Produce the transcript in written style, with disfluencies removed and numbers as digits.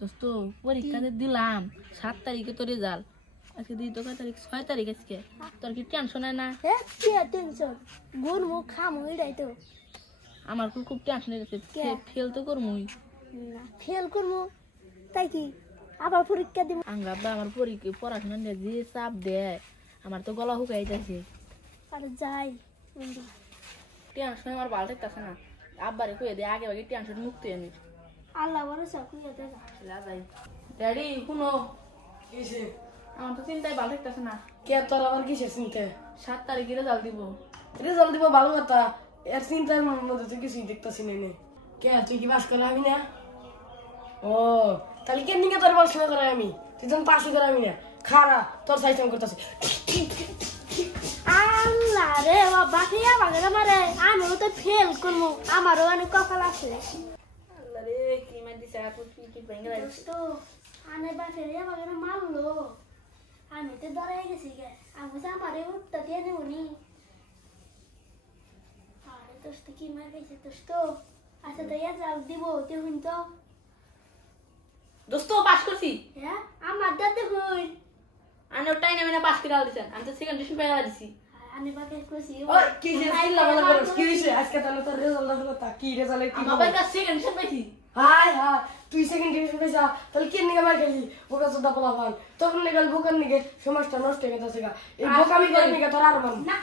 দোস্ত পরীক্ষাতে দিলাম 7 তারিখে তো রেজাল্ট আজকে দিই তো কয় তারিখ 6 তারিখ আজকে তোর কি টেনশন হয় না কি টেনশন গুণ মুখ খাম হইলাই তো আমার খুব টেনশন হয়ে গেছে ফেল তো করমুই না ফেল করমু তাই কি আবার পরীক্ষা দিব আঙ্গাব্বা আমার পরীক্ষা পড়াশোনা নিয়ে যে চাপ দেয় আমার তো গলা শুকাই যাচ্ছে আর যাই টেনশন আমার ভালো থাকতেছে না আব্বারে কয়ে দে আগে আগে টেনশন মুক্তি আমি আল্লাহ ভরসা কইয়া দে যাই ড্যাডি শুনো কিসে আমার তো চিন্তায় ভালো থাকতেছে না কে তোর আবার কিসে চিন্তা 7 তারিখে রেজাল্ট দিব রেজাল্ট দিব ভালো কথা এর চিন্তার মধ্যে তো কিছুই দেখতেছি না কে তুই কি পাস করাবি না ও তাহলে কেন নিকে তোর পড়াশোনা করাই আমি তুই তখন পাশই করাবি না খারা তোর সাইকেল করতেছে আল্লাহ রে বাবা খেয়া বাগের মারে আমিও তো ফেল করবো আমারও অনেক কপাল আছে আল্লাহ রে কি মার দিছে এত কি ভেঙে যাচ্ছে তো আনে বাসে রে বাগের মারলো আমি তো ডরাই গেছি গে আমি তো আমারে উঠতে দিয়ে নেবনি আরে দোস্ত কি মার গেছে দোস্ত আচ্ছা তো ইয়া যাও দিব দেখুন তো দোস্ত পাস করছি হ্যাঁ আমার দাদা হই আমি ওটাই নেমে না পাস করে দিছেন আমি তো সেকেন্ড ডিভিশন পেয়ে দিছি আমি বাকে কইছি ও কি যে চিল্লা বলা করছ কি হইছে আজকে তাহলে তোর রেজাল্ট হলো তা কি রেজাল্ট কি আমার বাবা সেকেন্ড ডিভিশন পেয়েছি হাই হাই তুই সেকেন্ড ডিভিশন পেয়েছা তাহলে কেন নিকে মার খেলি বোকা সুদা পোলা ভান তখন নিগাল বোকার নিকে সমাজটা নষ্ট হয়ে গেছে এই বোকামি করে নিকে তোর আর মান না